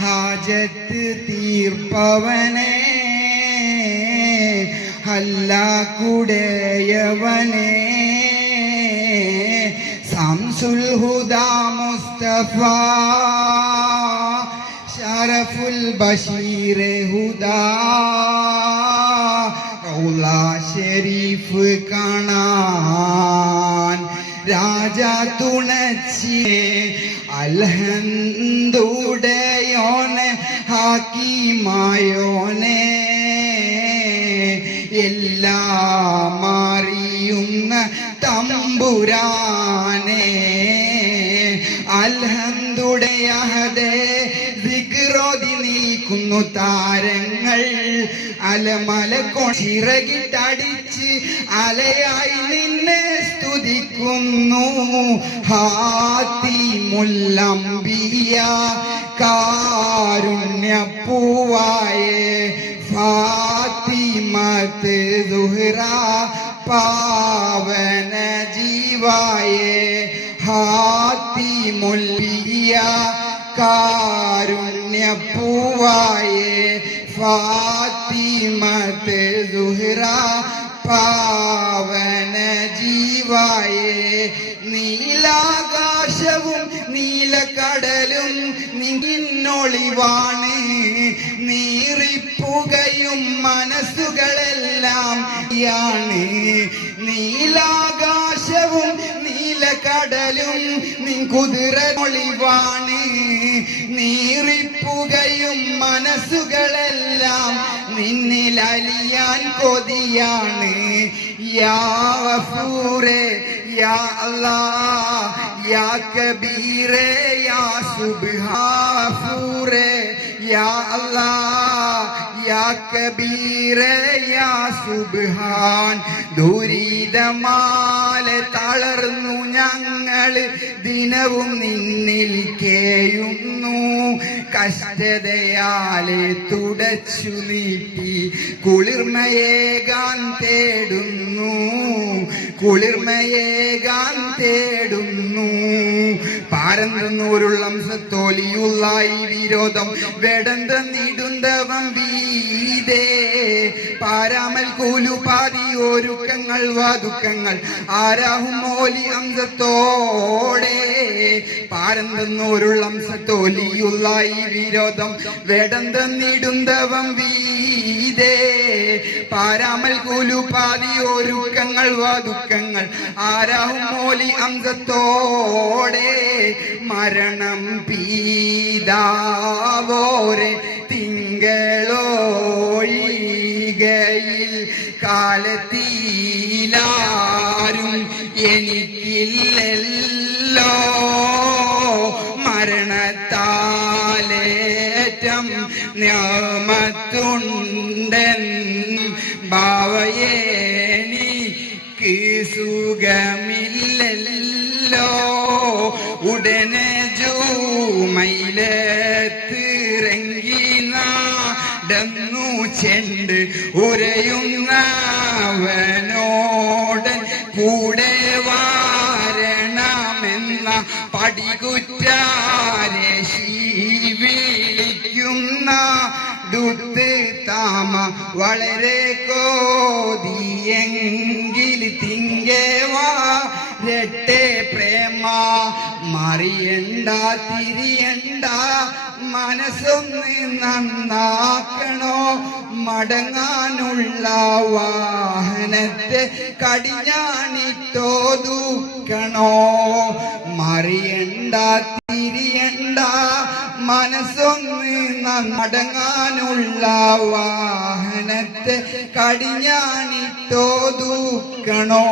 ഹാജത്ത് തീർപ്പവനെ ഹല്ലാക്കുടയവനെ ശംസുൽ ഹുദാ മുസ്തഫ ശറഫുൽ ബഷീർ ഹുദാ റൗള ഷരീഫ് കാണാൻ രാജ തുണച്ചിയെ അൽഹംദുടയോനെ ഹകീമായോനെ എല്ലാം അറിയുന്ന തമ്പുരാനെ അൽഹംദുടയഹദേ ദിക്റോതി നിൽക്കുന്നു താരങ്ങൾ അലമല ചിറകിട്ടടിച്ച് അലയായി നിന്നെ സ്തുതിക്കുന്നു ഹാത്തിമുൽ അംബിയ കാരുണ്യപ്പൂവായേ ഫാത്തിമത്ത് സുഹ്റ പാവന ജീവായേ ഹാത്തിമുൽ അംബിയ കാരുണ്യപ്പൂവായേ ഫാത്തിമത്ത് സുഹ്റ പാവന ജീവായേ നീലാകാശവും നീലക്കടലും നിന്നൊളിവാണ് നീറിപ്പുകയും മനസ്സുകളെല്ലാം യാണ് നീലാകാശവും നീലക്കടലും കുതിരൊളിവാണ് നീറിപ്പുകയും മനസ്സുകളെല്ലാം നിന്നിൽ അലിയാൻ കൊതിയാണ് യാ ഗഫൂറേ യാ അല്ലാഹ് യാ കബീറേ യാ സുബ്ഹാനേ യാ അല്ലാഹ് യാ കബീറേ യാ സുബ്ഹാൻ ദുരിതമാല തളർന്നു ഞങ്ങൾ ദിനവും നിന്നിൽ കേയുന്നു കഷ്ടതയാലെ തുടച്ചു നീട്ടി കുളിർമയേകാൻ തേടുന്നു കുളിർമയേകാൻ തേടുന്നു പാരന്തൂരുള്ളം സത്തോലിയുള്ളായി വിരോധം വെടന്തന്നിടുന്തവം വീതേ പാരാമൽ കൂലുപാതി ഒരുക്കങ്ങൾ വാതുക്കങ്ങൾ ആരാഹും മോലി അംസത്തോടെ പാരന്തൂരുള്ളം സത്തോലിയുള്ളായി വിരോധം വെടന്തന്നിടുന്തവം വീതേ പാരാമൽ കൂലുപാതി ഒരുക്കങ്ങൾ വാതുക്കങ്ങൾ ആരാഹും മോലി അംസത്തോടെ മരണം പീതാവോരെ തിങ്കളോഴികയിൽ കാലത്തിലാരും എനിക്കില്ലല്ലോ മരണത്താലേറ്റം ഞാമത്തുണ്ടൻ ഭാവയേനിക്ക് സുഖമില്ലല്ലോ ഉടനെ ജൂമയിലെത്തിറങ്ങി നടന്നു ചെണ്ട് ഉരയുന്നവനോട് കൂടെ വാരണമെന്ന പടികുറ്റാരെ വിളിക്കുന്ന ദുത്ത് താമ വളരെ കോതിയെങ്കിൽ തിങ്കേവാ രട്ടെ പ്രേമ മറിയണ്ട തിരിയണ്ട മനസ്സൊന്ന് നന്നാക്കണോ മടങ്ങാനുള്ള വാഹനത്തെ കടിഞ്ഞാണിട്ടോ ദൂക്കണോ മറിയണ്ട തിരിയണ്ട മനസ്സൊന്ന് മടങ്ങാനുള്ള വാഹനത്തെ കടിഞ്ഞാണിട്ടോ ദൂക്കണോ